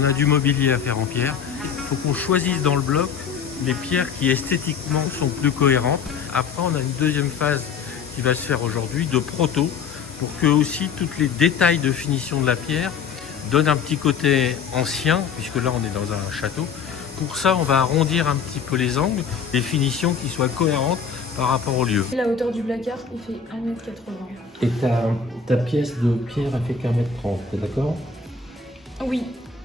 On a du mobilier à faire en pierre. Il faut qu'on choisisse dans le bloc les pierres qui esthétiquement sont plus cohérentes. Après, on a une deuxième phase qui va se faire aujourd'hui de proto pour que aussi tous les détails de finition de la pierre donnent un petit côté ancien, puisque là on est dans un château. Pour ça, on va arrondir un petit peu les angles, les finitions qui soient cohérentes par rapport au lieu. La hauteur du placard, il fait 1,80 m. Et ta pièce de pierre, elle fait qu'1,30 m, t'es d'accord? Oui.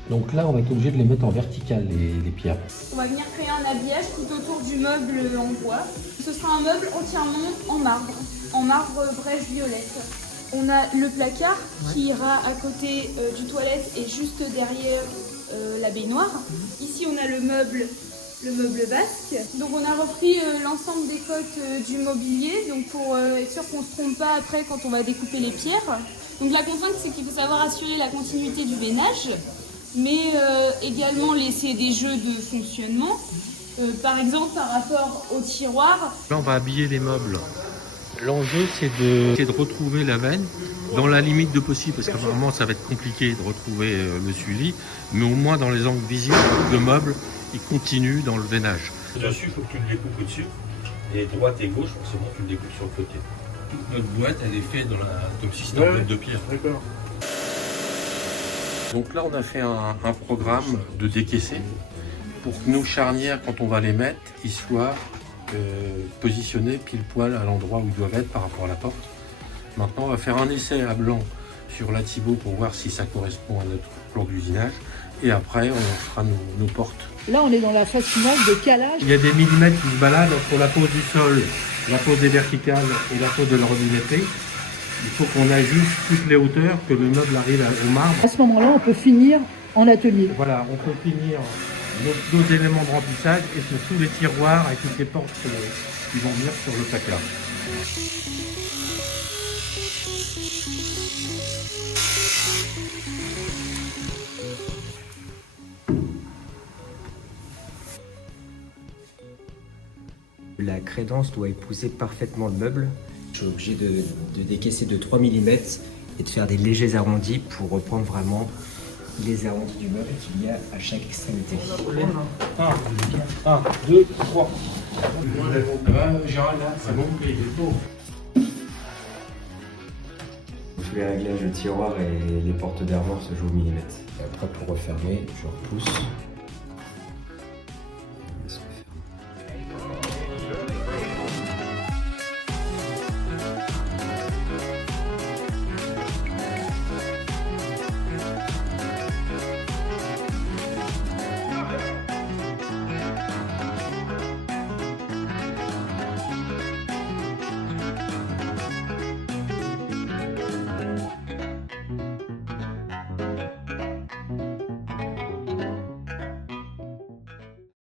Donc là, on va être obligé de les mettre en vertical, les pierres. On va venir créer un habillage tout autour du meuble en bois. Ce sera un meuble entièrement en marbre brèche violette. On a le placard qui ira à côté du toilette et juste derrière la baignoire. Ici, on a le meuble basque. Donc on a repris l'ensemble des cotes du mobilier, donc pour être sûr qu'on ne se trompe pas après quand on va découper les pierres. Donc la contrainte, c'est qu'il faut savoir assurer la continuité du ménage, mais également laisser des jeux de fonctionnement. Par exemple, par rapport au tiroir. Là, on va habiller les meubles. L'enjeu, c'est de retrouver la veine dans la limite de possible, parce qu'apparemment, ça va être compliqué de retrouver le suivi, mais au moins dans les angles visibles, le meuble, il continue dans le veinage. Dessus, il faut que tu le découpes au-dessus, et droite et gauche, forcément, tu le découpes sur le côté. Toute notre boîte, elle est faite comme si c'était en boîte de pierre. D'accord. Donc là, on a fait un programme de décaisser pour que nos charnières, quand on va les mettre, ils soient positionnés pile poil à l'endroit où ils doivent être par rapport à la porte. Maintenant, on va faire un essai à blanc sur la Thibaut pour voir si ça correspond à notre plan d'usinage. Et après, on fera nos portes. Là, on est dans la phase finale de calage. Il y a des millimètres qui se baladent entre la pose du sol, la pose des verticales et la pose de la robinetterie. Il faut qu'on ajuste toutes les hauteurs, que le meuble arrive au marbre. À ce moment-là, on peut finir en atelier. Voilà, on peut finir nos éléments de remplissage et sur tous les tiroirs avec toutes les portes qui vont venir sur le placard. La crédence doit épouser parfaitement le meuble. Je suis obligé de décaisser de 3 mm et de faire des légers arrondis pour reprendre vraiment les arrondis du meuble qu'il y a à chaque extrémité. 1, 2, 3. Gérald, là, c'est bon, il est beau. Tous les réglages de tiroir et les portes d'armoire se jouent au millimètre. Et après, pour refermer, je repousse.